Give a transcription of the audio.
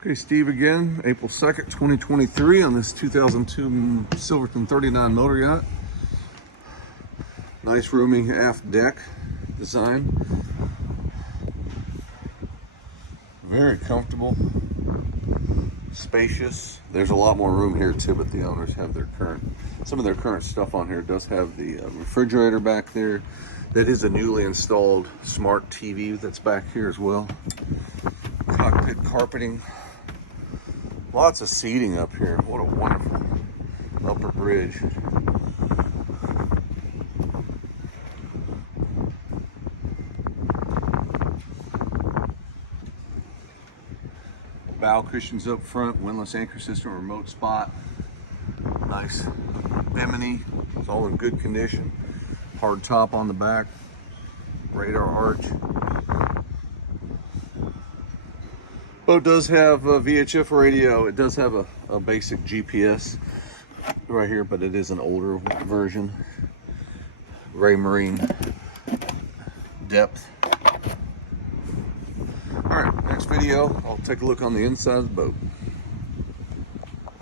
Okay, Steve again, April 2nd, 2023 on this 2002 Silverton 39 motor yacht. Nice roomy aft deck design. Very comfortable, spacious. There's a lot more room here too, but the owners have some of their current stuff on here. It does have the refrigerator back there. That is a newly installed smart TV that's back here as well. Cockpit carpeting. Lots of seating up here. What a wonderful upper bridge. Bow cushions up front, windlass anchor system, remote spot. Nice bimini. It's all in good condition. Hard top on the back. Radar arch. Boat does have a VHF radio. It does have a basic GPS right here, but it is an older version. Gray marine depth. All right, next video, I'll take a look on the inside of the boat.